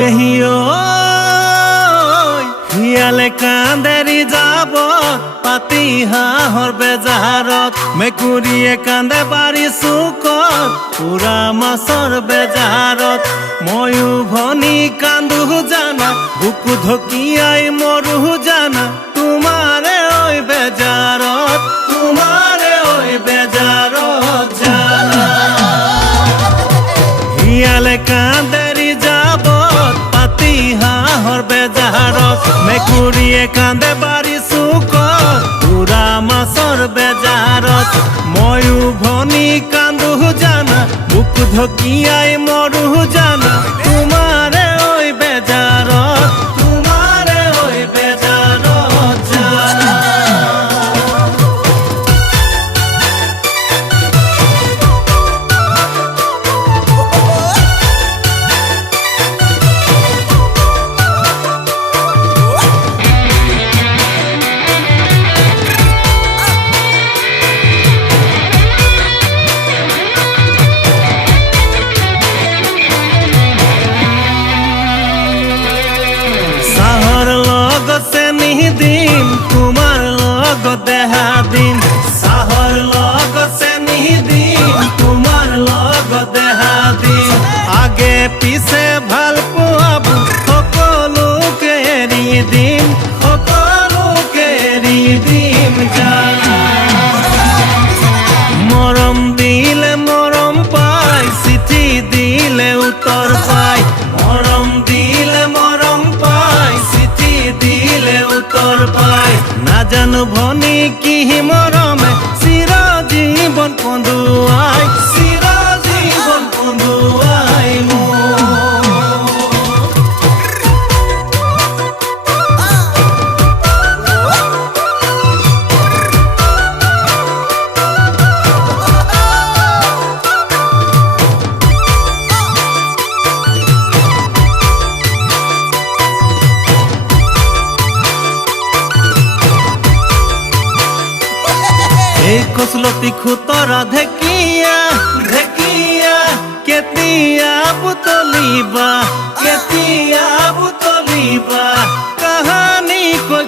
দেহিও শিয়ালে কান্দেৰি যাব পাতি হাঁহৰ বেজাৰত মেকুৰীয়ে কান্দে বাৰী চুকত পুৰা মাছৰ বেজাৰত ময়ো ভনী কান্দো জানা বুকু ঢকিয়াই মৰো জানা তোমাৰে ঐ বেজাৰত তোমাৰে ঐ বেজাৰত জানা শিয়ালে কান্দেৰি যাব পাতি হাঁহৰ বেজাৰত মেকুৰীয়ে কান্দে বাৰী চুকত পুৰা মাছৰ বেজাৰত ময়ো ভনী কান্দো জানা বুকু ঢকিয়াই মৰো জানা তোমাৰে ঐ বেজাৰত তোমাৰে ঐ বেজাৰত জানা দিম তোমাৰ লগত দেহা দিম চাহৰ লগত চেনি দিম তোমাৰ লগত দেহা দিম আগে পিছে ভাল পোৱাব সকলোকে এৰি দিম সকলোকে এৰি দিম জানা মৰম দিলে মৰম পাই চিঠি দিলে উত্তৰ পাই মৰম দিলে মৰম পাই চিঠি দিলে উত্তৰ পাই নাজানো ভনী কি মৰমে চিৰজীৱন কন্দুৱাই চিৰজীৱন কন্দুৱাই এই কচলতি খুতৰা ঢেকীয়া ঢেকীয়া কেতিয়া বুটলিবা কেতিয়া বুটলিবা কাহানি কৈ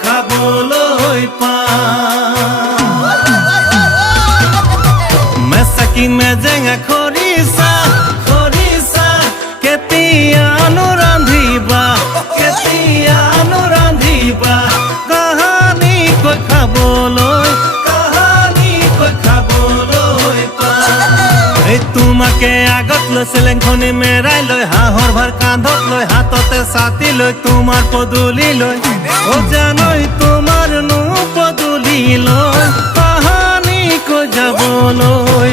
খাবলৈ পা মেচাকি মেজেঙা খৰিচা খৰিচা কেতিয়ানো ৰান্ধিবা কেতিয়ানো ৰান্ধিবা কাহানি কৈ খাবলৈ পা এই তোমাকে আগত লৈ চেলেংখনি মেৰাই লৈ হাঁহৰ ভাৰ কান্ধত লৈ হাততে ছাতি লৈ তোমাৰ পদূলি লৈ অ জানৈ তোমাৰ নো পদূলি লৈ কাহানি কৈ যাবলৈ